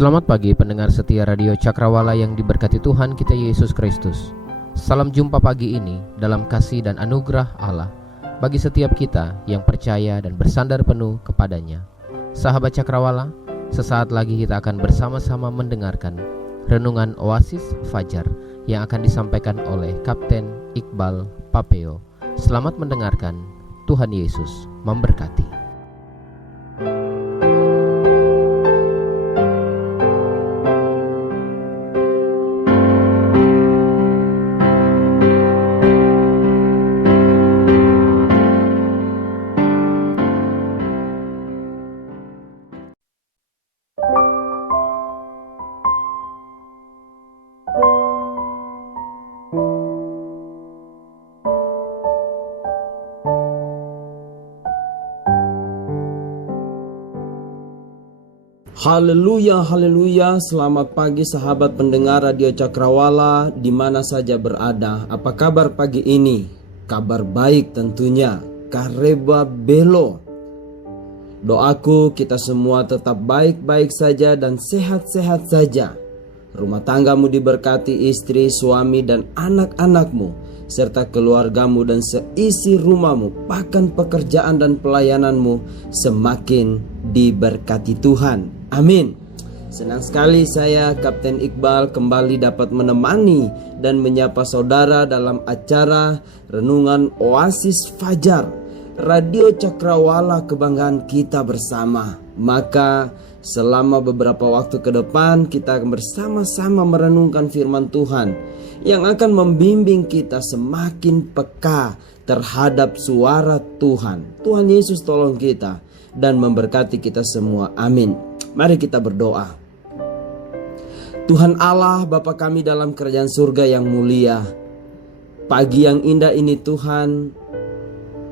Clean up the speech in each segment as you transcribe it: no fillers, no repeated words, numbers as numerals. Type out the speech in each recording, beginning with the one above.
Selamat pagi pendengar setia Radio Cakrawala yang diberkati Tuhan kita Yesus Kristus. Salam jumpa pagi ini dalam kasih dan anugerah Allah bagi setiap kita yang percaya dan bersandar penuh kepadanya. Sahabat Cakrawala, sesaat lagi kita akan bersama-sama mendengarkan renungan Oasis Fajar yang akan disampaikan oleh Kapten Iqbal Papeo. Selamat mendengarkan, Tuhan Yesus memberkati. Haleluya, haleluya. Selamat pagi sahabat pendengar Radio Cakrawala di mana saja berada. Apa kabar pagi ini? Kabar baik tentunya. Kareba belo. Doaku kita semua tetap baik-baik saja dan sehat-sehat saja. Rumah tanggamu diberkati, istri, suami dan anak-anakmu serta keluargamu dan seisi rumahmu, bahkan pekerjaan dan pelayananmu semakin diberkati Tuhan. Amin. Senang sekali saya Kapten Iqbal kembali dapat menemani dan menyapa saudara dalam acara Renungan Oasis Fajar, Radio Cakrawala kebanggaan kita bersama. Maka selama beberapa waktu ke depan kita akan bersama-sama merenungkan firman Tuhan yang akan membimbing kita semakin peka terhadap suara Tuhan. Tuhan Yesus tolong kita dan memberkati kita semua. Amin. Mari kita berdoa. Tuhan Allah, Bapa kami dalam kerajaan surga yang mulia, pagi yang indah ini Tuhan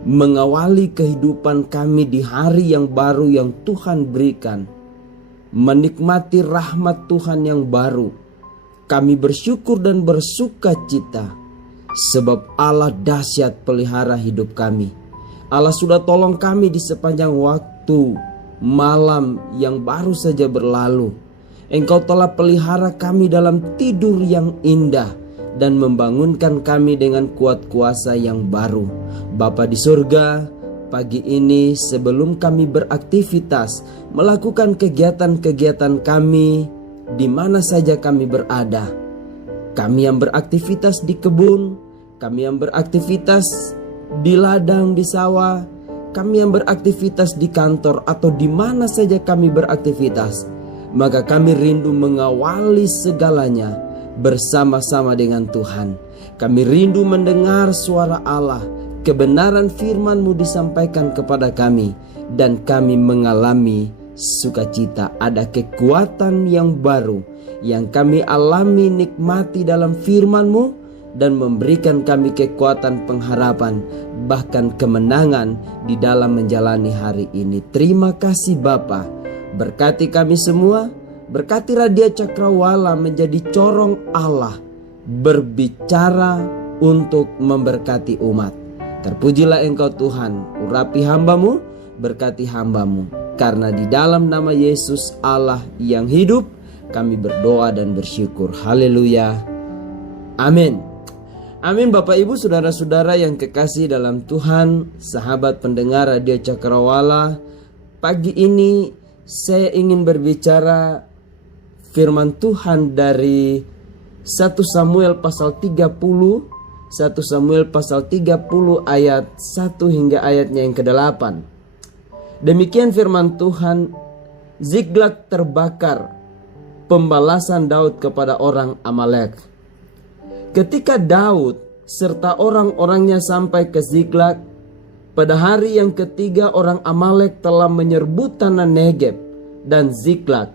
mengawali kehidupan kami di hari yang baru yang Tuhan berikan. Menikmati rahmat Tuhan yang baru, kami bersyukur dan bersuka cita sebab Allah dahsyat pelihara hidup kami. Allah sudah tolong kami di sepanjang waktu malam yang baru saja berlalu. Engkau telah pelihara kami dalam tidur yang indah dan membangunkan kami dengan kuat kuasa yang baru. Bapa di surga, pagi ini sebelum kami beraktivitas melakukan kegiatan-kegiatan kami di mana saja kami berada, kami yang beraktivitas di kebun, kami yang beraktivitas di ladang, di sawah, kami yang beraktivitas di kantor atau di mana saja kami beraktivitas, maka kami rindu mengawali segalanya bersama-sama dengan Tuhan. Kami rindu mendengar suara Allah, kebenaran firman-Mu disampaikan kepada kami, dan kami mengalami sukacita. Ada kekuatan yang baru yang kami alami nikmati dalam firman-Mu dan memberikan kami kekuatan pengharapan, bahkan kemenangan di dalam menjalani hari ini. Terima kasih Bapa. Berkati kami semua, berkati Radio Cakrawala menjadi corong Allah berbicara untuk memberkati umat. Terpujilah Engkau Tuhan, urapi hamba-Mu, berkati hamba-Mu. Karena di dalam nama Yesus Allah yang hidup, kami berdoa dan bersyukur. Haleluya. Amin. Amin. Bapak Ibu saudara-saudara yang kekasih dalam Tuhan, sahabat pendengar Radio Cakrawala, pagi ini saya ingin berbicara firman Tuhan dari 1 Samuel pasal 30, 1 Samuel pasal 30 ayat 1 hingga ayatnya yang ke-8. Demikian firman Tuhan, Ziklag terbakar, pembalasan Daud kepada orang Amalek. Ketika Daud serta orang-orangnya sampai ke Ziklag, pada hari yang ketiga orang Amalek telah menyerbu tanah Negeb dan Ziklag.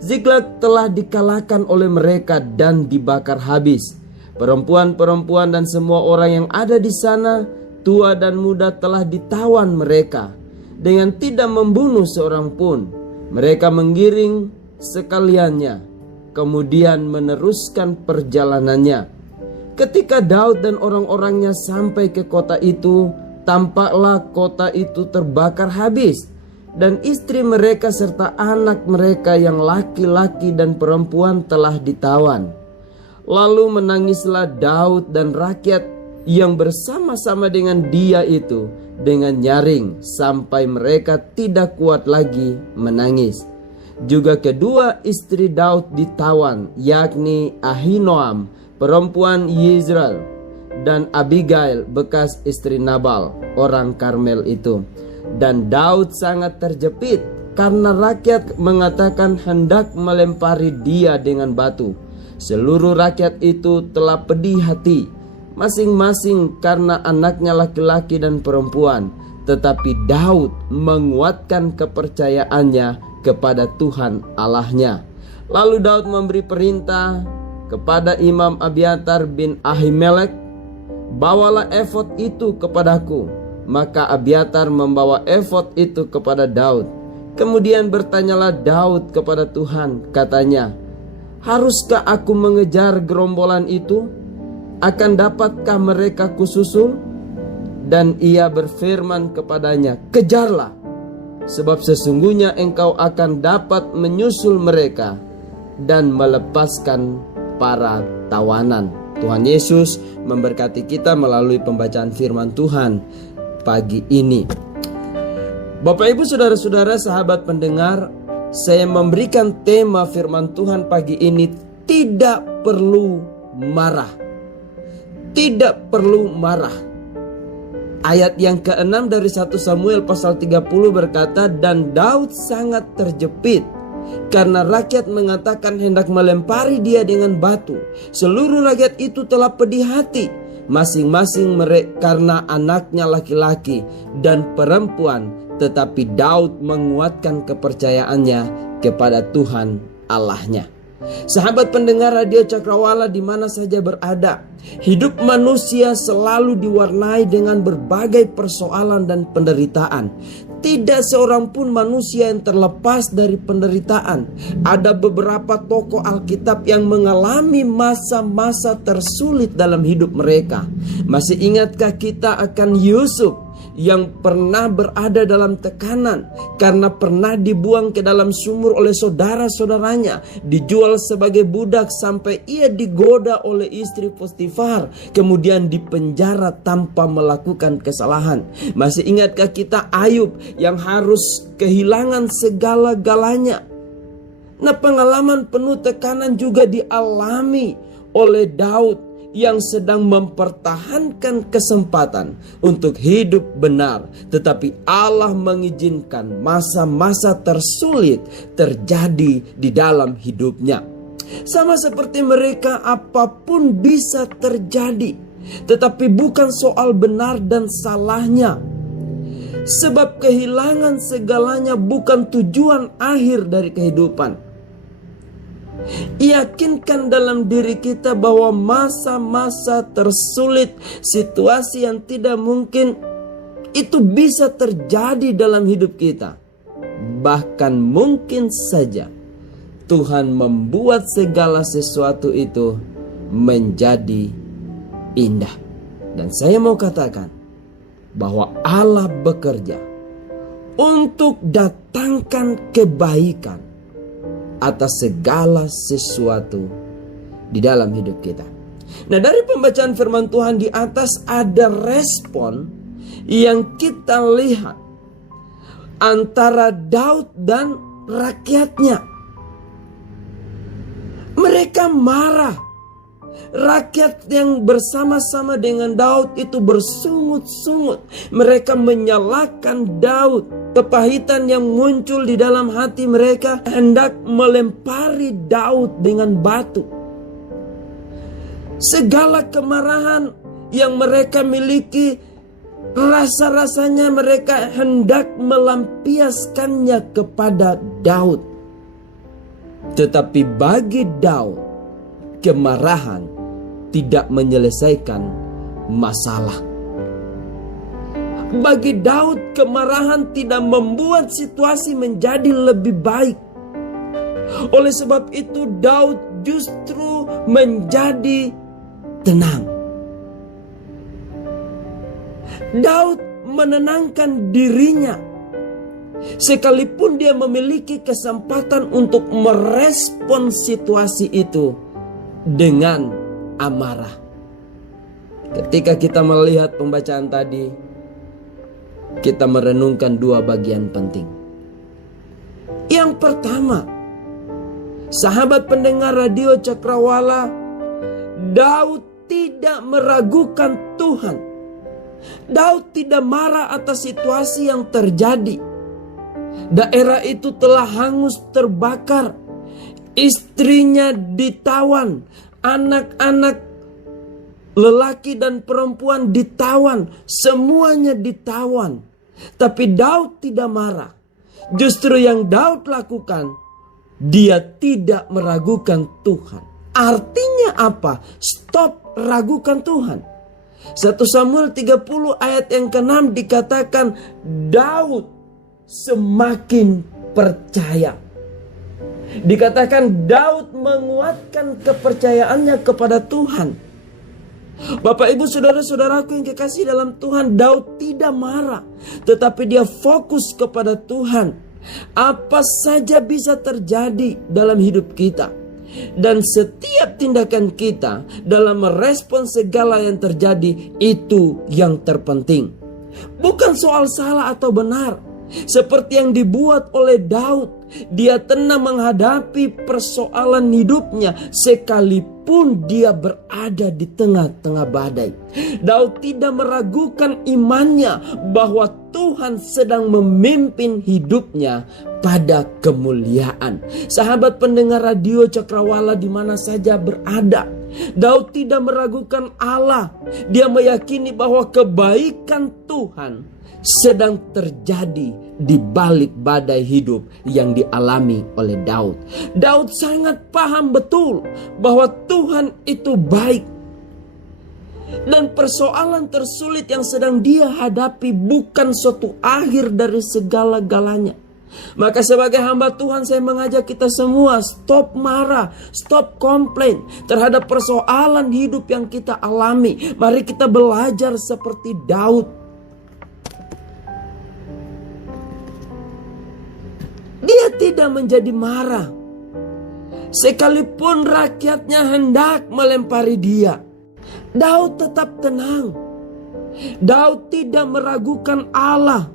Ziklag telah dikalahkan oleh mereka dan dibakar habis. Perempuan-perempuan dan semua orang yang ada di sana, tua dan muda, telah ditawan mereka dengan tidak membunuh seorang pun. Mereka menggiring sekaliannya, kemudian meneruskan perjalanannya. Ketika Daud dan orang-orangnya sampai ke kota itu, tampaklah kota itu terbakar habis dan istri mereka serta anak mereka yang laki-laki dan perempuan telah ditawan. Lalu menangislah Daud dan rakyat yang bersama-sama dengan dia itu dengan nyaring sampai mereka tidak kuat lagi menangis. Juga kedua istri Daud ditawan, yakni Ahinoam perempuan Yezreel dan Abigail bekas istri Nabal orang Karmel itu. Dan Daud sangat terjepit karena rakyat mengatakan hendak melempari dia dengan batu. Seluruh rakyat itu telah pedih hati masing-masing karena anaknya laki-laki dan perempuan. Tetapi Daud menguatkan kepercayaannya kepada Tuhan Allahnya. Lalu Daud memberi perintah kepada Imam Abiatar bin Ahimelek, bawalah efod itu kepadaku. Maka Abiatar membawa efod itu kepada Daud. Kemudian bertanyalah Daud kepada Tuhan, katanya, haruskah aku mengejar gerombolan itu? Akan dapatkah mereka kususul? Dan ia berfirman kepadanya, kejarlah, sebab sesungguhnya engkau akan dapat menyusul mereka dan melepaskan para tawanan. Tuhan Yesus memberkati kita melalui pembacaan firman Tuhan pagi ini. Bapak Ibu saudara-saudara sahabat pendengar, saya memberikan tema firman Tuhan pagi ini, tidak perlu marah. Tidak perlu marah. Ayat yang ke-6 dari 1 Samuel pasal 30 berkata, dan Daud sangat terjepit karena rakyat mengatakan hendak melempari dia dengan batu. Seluruh rakyat itu telah pedih hati masing-masing mereka karena anaknya laki-laki dan perempuan. Tetapi Daud menguatkan kepercayaannya kepada Tuhan Allahnya. Sahabat pendengar radio Cakrawala di mana saja berada, hidup manusia selalu diwarnai dengan berbagai persoalan dan penderitaan. Tidak seorang pun manusia yang terlepas dari penderitaan. Ada beberapa tokoh Alkitab yang mengalami masa-masa tersulit dalam hidup mereka. Masih ingatkah kita akan Yusuf yang pernah berada dalam tekanan karena pernah dibuang ke dalam sumur oleh saudara-saudaranya, dijual sebagai budak sampai ia digoda oleh istri Potifar, kemudian dipenjara tanpa melakukan kesalahan. Masih ingatkah kita Ayub yang harus kehilangan segala-galanya? Nah, pengalaman penuh tekanan juga dialami oleh Daud yang sedang mempertahankan kesempatan untuk hidup benar, tetapi Allah mengizinkan masa-masa tersulit terjadi di dalam hidupnya. Sama seperti mereka, apapun bisa terjadi, tetapi bukan soal benar dan salahnya. Sebab kehilangan segalanya bukan tujuan akhir dari kehidupan. Yakinkan dalam diri kita bahwa masa-masa tersulit, situasi yang tidak mungkin itu bisa terjadi dalam hidup kita. Bahkan mungkin saja Tuhan membuat segala sesuatu itu menjadi indah. Dan saya mau katakan bahwa Allah bekerja untuk datangkan kebaikan atas segala sesuatu di dalam hidup kita. Nah, dari pembacaan firman Tuhan di atas ada respon yang kita lihat antara Daud dan rakyatnya. Mereka marah. Rakyat yang bersama-sama dengan Daud itu bersungut-sungut. Mereka menyalahkan Daud. Kepahitan yang muncul di dalam hati mereka hendak melempari Daud dengan batu. Segala kemarahan yang mereka miliki, rasa-rasanya mereka hendak melampiaskannya kepada Daud. Tetapi bagi Daud, kemarahan tidak menyelesaikan masalah. Bagi Daud, kemarahan tidak membuat situasi menjadi lebih baik. Oleh sebab itu, Daud justru menjadi tenang. Daud menenangkan dirinya. Sekalipun dia memiliki kesempatan untuk merespon situasi itu dengan amarah. Ketika kita melihat pembacaan tadi, kita merenungkan dua bagian penting. Yang pertama, sahabat pendengar radio Cakrawala, Daud tidak meragukan Tuhan. Daud tidak marah atas situasi yang terjadi. Daerah itu telah hangus terbakar. Istrinya ditawan, anak-anak lelaki dan perempuan ditawan, semuanya ditawan. Tapi Daud tidak marah. Justru yang Daud lakukan, dia tidak meragukan Tuhan. Artinya apa? Stop ragukan Tuhan. 1 Samuel 30 ayat yang ke-6 dikatakan Daud semakin percaya. Dikatakan Daud menguatkan kepercayaannya kepada Tuhan. Bapak ibu saudara-saudaraku yang kekasih dalam Tuhan, Daud tidak marah, tetapi dia fokus kepada Tuhan. Apa saja bisa terjadi dalam hidup kita, dan setiap tindakan kita dalam merespons segala yang terjadi, itu yang terpenting. Bukan soal salah atau benar. Seperti yang dibuat oleh Daud, dia tenang menghadapi persoalan hidupnya sekalipun dia berada di tengah-tengah badai. Daud tidak meragukan imannya bahwa Tuhan sedang memimpin hidupnya pada kemuliaan. Sahabat pendengar radio Cakrawala di mana saja berada, Daud tidak meragukan Allah. Dia meyakini bahwa kebaikan Tuhan sedang terjadi di balik badai hidup yang dialami oleh Daud. Daud sangat paham betul bahwa Tuhan itu baik. Dan persoalan tersulit yang sedang dia hadapi bukan suatu akhir dari segala-galanya. Maka sebagai hamba Tuhan, saya mengajak kita semua stop marah, stop komplain terhadap persoalan hidup yang kita alami. Mari kita belajar seperti Daud. Dia tidak menjadi marah sekalipun rakyatnya hendak melempari dia. Daud tetap tenang. Daud tidak meragukan Allah.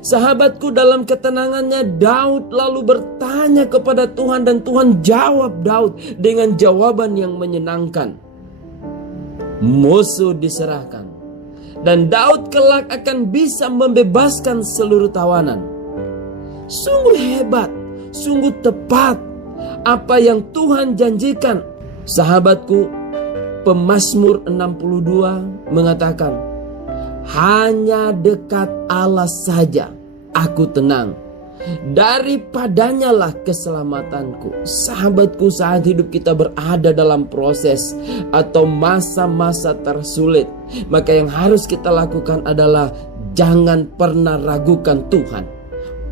Sahabatku, dalam ketenangannya Daud lalu bertanya kepada Tuhan, dan Tuhan jawab Daud dengan jawaban yang menyenangkan. Musuh diserahkan, dan Daud kelak akan bisa membebaskan seluruh tawanan. Sungguh hebat, sungguh tepat apa yang Tuhan janjikan. Sahabatku, Pemazmur 62 mengatakan, hanya dekat Allah saja aku tenang, daripadanya lah keselamatanku. Sahabatku, saat hidup kita berada dalam proses atau masa-masa tersulit, maka yang harus kita lakukan adalah jangan pernah ragukan Tuhan.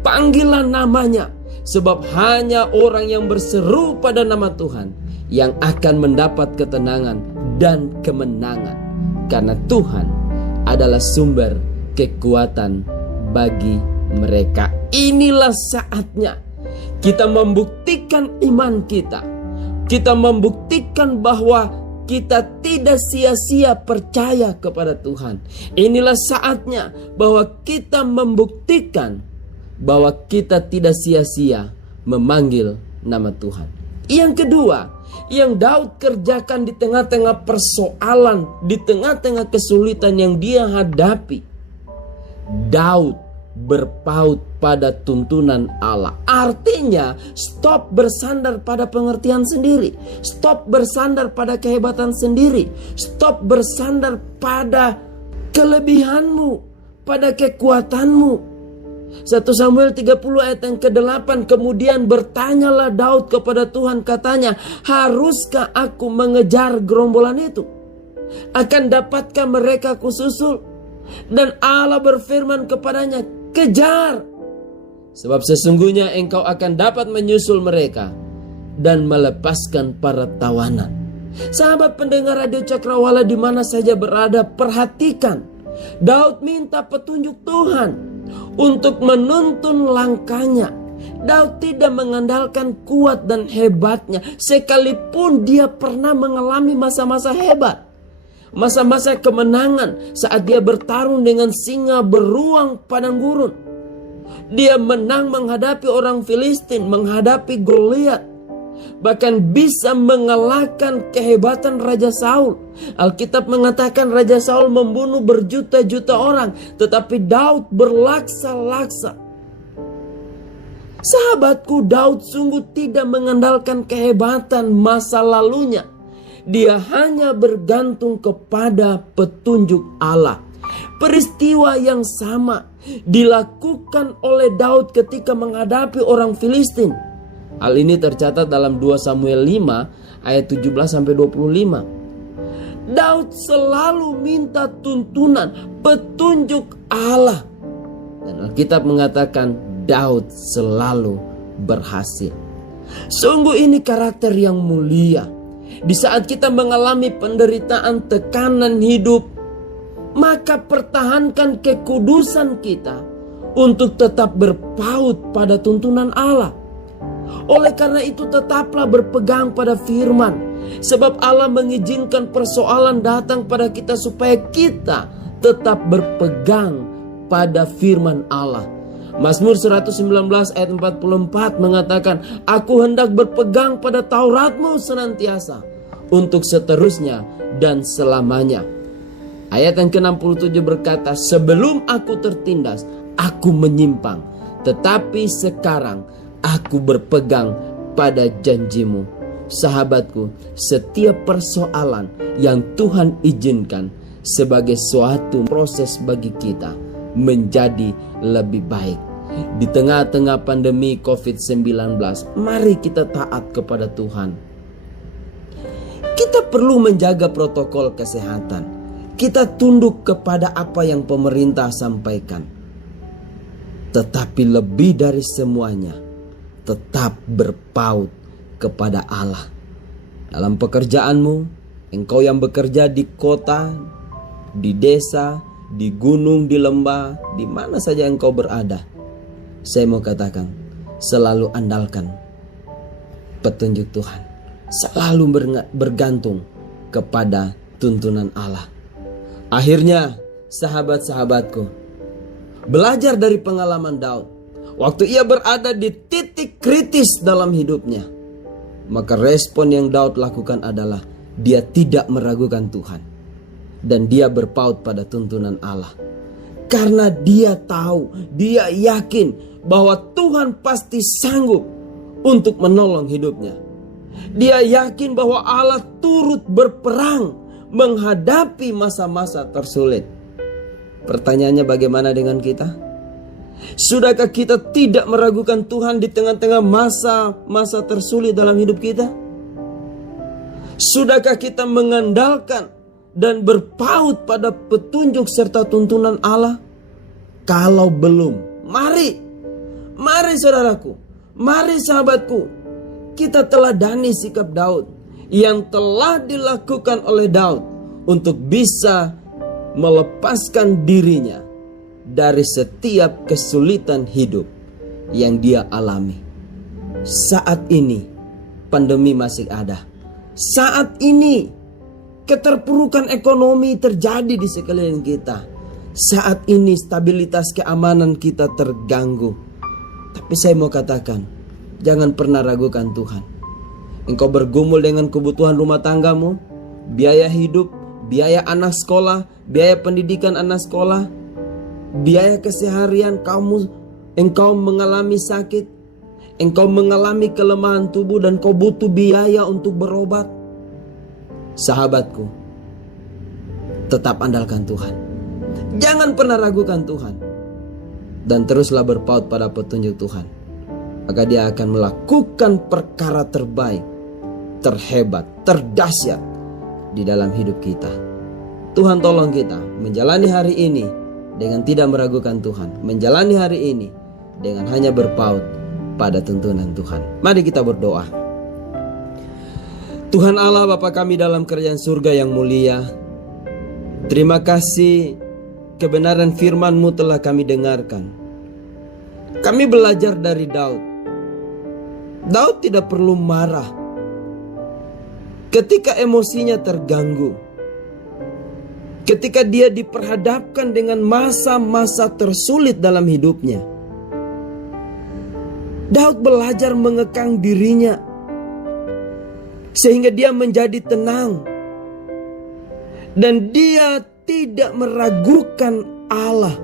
Panggilah namanya, sebab hanya orang yang berseru pada nama Tuhan yang akan mendapat ketenangan dan kemenangan. Karena Tuhan adalah sumber kekuatan bagi mereka. Inilah saatnya kita membuktikan iman kita. Kita membuktikan bahwa kita tidak sia-sia percaya kepada Tuhan. Inilah saatnya bahwa kita membuktikan bahwa kita tidak sia-sia memanggil nama Tuhan. Yang kedua, yang Daud kerjakan di tengah-tengah persoalan, di tengah-tengah kesulitan yang dia hadapi, Daud berpaut pada tuntunan Allah. Artinya, stop bersandar pada pengertian sendiri, stop bersandar pada kehebatan sendiri, stop bersandar pada kelebihanmu, pada kekuatanmu. 1 Samuel 30 ayat yang ke-8, kemudian bertanyalah Daud kepada Tuhan, katanya, haruskah aku mengejar gerombolan itu? Akan dapatkah mereka kususul? Dan Allah berfirman kepadanya, kejar, sebab sesungguhnya engkau akan dapat menyusul mereka dan melepaskan para tawanan. Sahabat pendengar radio Cakrawala di mana saja berada, perhatikan, Daud minta petunjuk Tuhan. untuk menuntun langkahnya. Daud tidak mengandalkan kuat dan hebatnya, sekalipun dia pernah mengalami masa-masa hebat, masa-masa kemenangan saat dia bertarung dengan singa beruang padang gurun. Dia menang menghadapi orang Filistin, menghadapi Goliat, bahkan bisa mengalahkan kehebatan Raja Saul. Alkitab mengatakan Raja Saul membunuh berjuta-juta orang, tetapi Daud berlaksa-laksa. Sahabatku, Daud sungguh tidak mengandalkan kehebatan masa lalunya. Dia hanya bergantung kepada petunjuk Allah. Peristiwa yang sama dilakukan oleh Daud ketika menghadapi orang Filistin. Hal ini tercatat dalam 2 Samuel 5 ayat 17-25. Daud selalu minta tuntunan, petunjuk Allah. Dan Alkitab mengatakan Daud selalu berhasil. Sungguh ini karakter yang mulia. Di saat kita mengalami penderitaan, tekanan hidup, maka pertahankan kekudusan kita untuk tetap berpaut pada tuntunan Allah. Oleh karena itu tetaplah berpegang pada firman, sebab Allah mengizinkan persoalan datang pada kita supaya kita tetap berpegang pada firman Allah. Mazmur 119 ayat 44 mengatakan, aku hendak berpegang pada Tauratmu senantiasa, untuk seterusnya dan selamanya. Ayat yang ke-67 berkata, sebelum aku tertindas, aku menyimpang, tetapi sekarang aku berpegang pada janjimu. Sahabatku, setiap persoalan yang Tuhan izinkan sebagai suatu proses bagi kita menjadi lebih baik. Di tengah-tengah pandemi COVID-19, mari kita taat kepada Tuhan. Kita perlu menjaga protokol kesehatan. Kita tunduk kepada apa yang pemerintah sampaikan. Tetapi lebih dari semuanya, tetap berpaut kepada Allah. Dalam pekerjaanmu, engkau yang bekerja di kota, di desa, di gunung, di lembah, di mana saja engkau berada, saya mau katakan, selalu andalkan petunjuk Tuhan. Selalu bergantung kepada tuntunan Allah. Akhirnya, sahabat-sahabatku, belajar dari pengalaman Daud. Waktu ia berada di titik kritis dalam hidupnya, maka respon yang Daud lakukan adalah dia tidak meragukan Tuhan. Dan dia berpaut pada tuntunan Allah. Karena dia tahu, dia yakin bahwa Tuhan pasti sanggup untuk menolong hidupnya. Dia yakin bahwa Allah turut berperang menghadapi masa-masa tersulit. Pertanyaannya, bagaimana dengan kita? Sudahkah kita tidak meragukan Tuhan di tengah-tengah masa-masa tersulit dalam hidup kita? Sudahkah kita mengandalkan dan berpaut pada petunjuk serta tuntunan Allah? Kalau belum, mari saudaraku, mari sahabatku, kita teladani sikap Daud yang telah dilakukan oleh Daud untuk bisa melepaskan dirinya dari setiap kesulitan hidup yang dia alami. Saat ini pandemi masih ada. Saat ini keterpurukan ekonomi terjadi di sekeliling kita. Saat ini stabilitas keamanan kita terganggu. Tapi saya mau katakan, jangan pernah ragukan Tuhan. Engkau bergumul dengan kebutuhan rumah tanggamu, biaya hidup, biaya anak sekolah, biaya pendidikan anak sekolah, biaya keseharian engkau mengalami sakit, engkau mengalami kelemahan tubuh dan kau butuh biaya untuk berobat. Sahabatku, tetap andalkan Tuhan. Jangan pernah ragukan Tuhan. Dan teruslah berpaut pada petunjuk Tuhan. Maka dia akan melakukan perkara terbaik, terhebat, terdahsyat di dalam hidup kita. Tuhan tolong kita menjalani hari ini dengan tidak meragukan Tuhan. Menjalani hari ini dengan hanya berpaut pada tuntunan Tuhan. Mari kita berdoa. Tuhan Allah Bapa kami dalam kerajaan surga yang mulia, terima kasih kebenaran firman-Mu telah kami dengarkan. Kami belajar dari Daud. Daud tidak perlu marah ketika emosinya terganggu. Ketika dia diperhadapkan dengan masa-masa tersulit dalam hidupnya, Daud belajar mengekang dirinya sehingga dia menjadi tenang. Dan dia tidak meragukan Allah,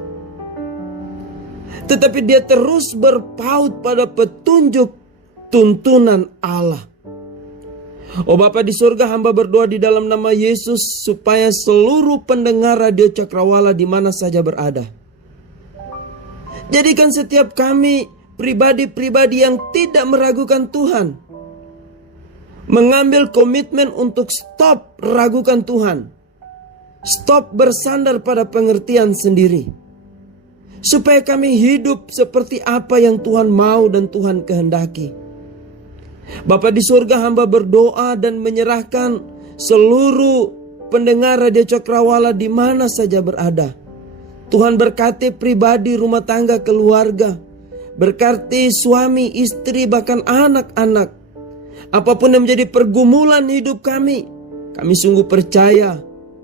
tetapi dia terus berpaut pada petunjuk tuntunan Allah. Oh Bapa di surga, hamba berdoa di dalam nama Yesus supaya seluruh pendengar radio Cakrawala di mana saja berada, jadikan setiap kami pribadi-pribadi yang tidak meragukan Tuhan, mengambil komitmen untuk stop ragukan Tuhan, stop bersandar pada pengertian sendiri, supaya kami hidup seperti apa yang Tuhan mau dan Tuhan kehendaki. Bapa di surga, hamba berdoa dan menyerahkan seluruh pendengar radio Cakrawala di mana saja berada. Tuhan berkati pribadi, rumah tangga, keluarga. Berkati suami, istri, bahkan anak-anak. Apapun yang menjadi pergumulan hidup kami sungguh percaya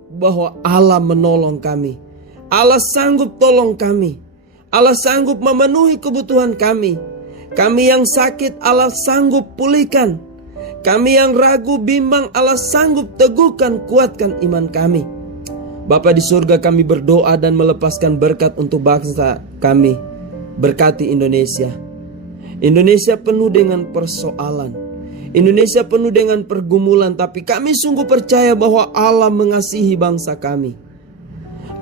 bahwa Allah menolong kami. Allah sanggup tolong kami. Allah sanggup memenuhi kebutuhan kami. Kami yang sakit, Allah sanggup pulihkan. Kami yang ragu, bimbang, Allah sanggup teguhkan, kuatkan iman kami. Bapa di surga, kami berdoa dan melepaskan berkat untuk bangsa kami. Berkati Indonesia. Indonesia penuh dengan persoalan. Indonesia penuh dengan pergumulan, tapi kami sungguh percaya bahwa Allah mengasihi bangsa kami.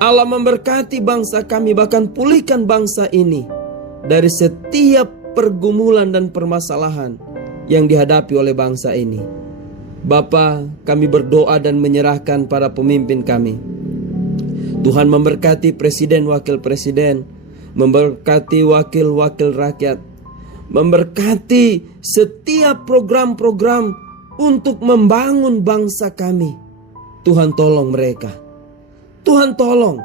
Allah memberkati bangsa kami, bahkan pulihkan bangsa ini dari setiap pergumulan dan permasalahan yang dihadapi oleh bangsa ini. Bapa, kami berdoa dan menyerahkan para pemimpin kami. Tuhan memberkati presiden, wakil presiden, memberkati wakil-wakil rakyat, memberkati setiap program-program untuk membangun bangsa kami. Tuhan tolong mereka. Tuhan tolong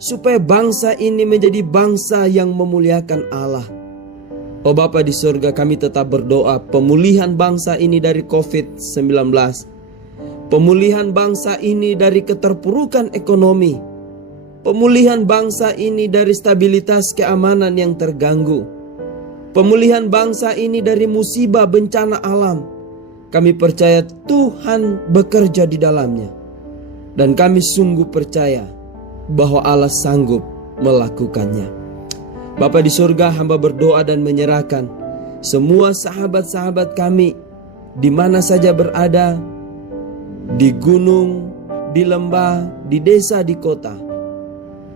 supaya bangsa ini menjadi bangsa yang memuliakan Allah. Oh Bapa di surga, kami tetap berdoa pemulihan bangsa ini dari COVID-19. Pemulihan bangsa ini dari keterpurukan ekonomi. Pemulihan bangsa ini dari stabilitas keamanan yang terganggu. Pemulihan bangsa ini dari musibah bencana alam. Kami percaya Tuhan bekerja di dalamnya. Dan kami sungguh percaya bahwa Allah sanggup melakukannya. Bapa di surga, hamba berdoa dan menyerahkan semua sahabat-sahabat kami di mana saja berada, di gunung, di lembah, di desa, di kota.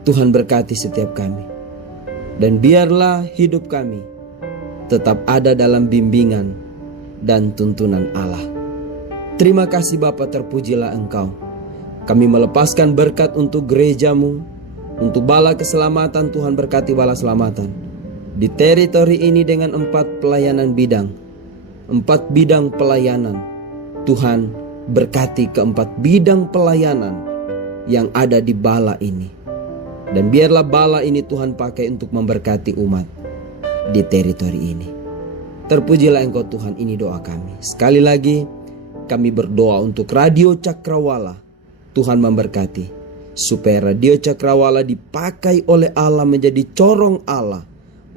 Tuhan berkati setiap kami. Dan biarlah hidup kami tetap ada dalam bimbingan dan tuntunan Allah. Terima kasih Bapa, terpujilah Engkau. Kami melepaskan berkat untuk gerejamu, untuk bala keselamatan. Tuhan berkati bala keselamatan di teritori ini dengan 4 pelayanan bidang, 4 bidang pelayanan. Tuhan berkati ke-4 bidang pelayanan yang ada di bala ini. Dan biarlah bala ini Tuhan pakai untuk memberkati umat di teritori ini. Terpujilah Engkau Tuhan, ini doa kami. Sekali lagi kami berdoa untuk Radio Cakrawala. Tuhan memberkati supaya Radio Cakrawala dipakai oleh Allah menjadi corong Allah,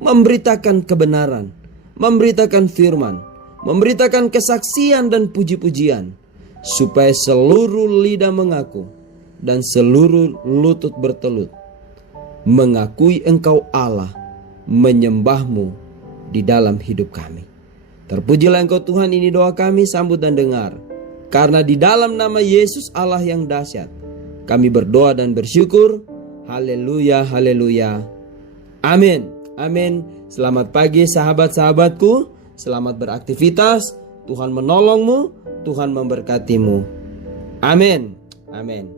memberitakan kebenaran, memberitakan firman, memberitakan kesaksian dan puji-pujian, supaya seluruh lidah mengaku dan seluruh lutut bertelut mengakui Engkau Allah, menyembahmu di dalam hidup kami. Terpujilah Engkau Tuhan, ini doa kami, sambut dan dengar. Karena di dalam nama Yesus Allah yang dahsyat, kami berdoa dan bersyukur. Haleluya, haleluya. Amin, amin. Selamat pagi sahabat-sahabatku. Selamat beraktivitas. Tuhan menolongmu, Tuhan memberkatimu. Amin, amin.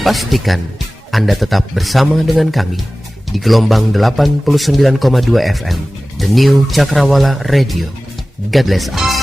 Pastikan Anda tetap bersama dengan kami di gelombang 89,2 FM, The New Cakrawala Radio. God bless us.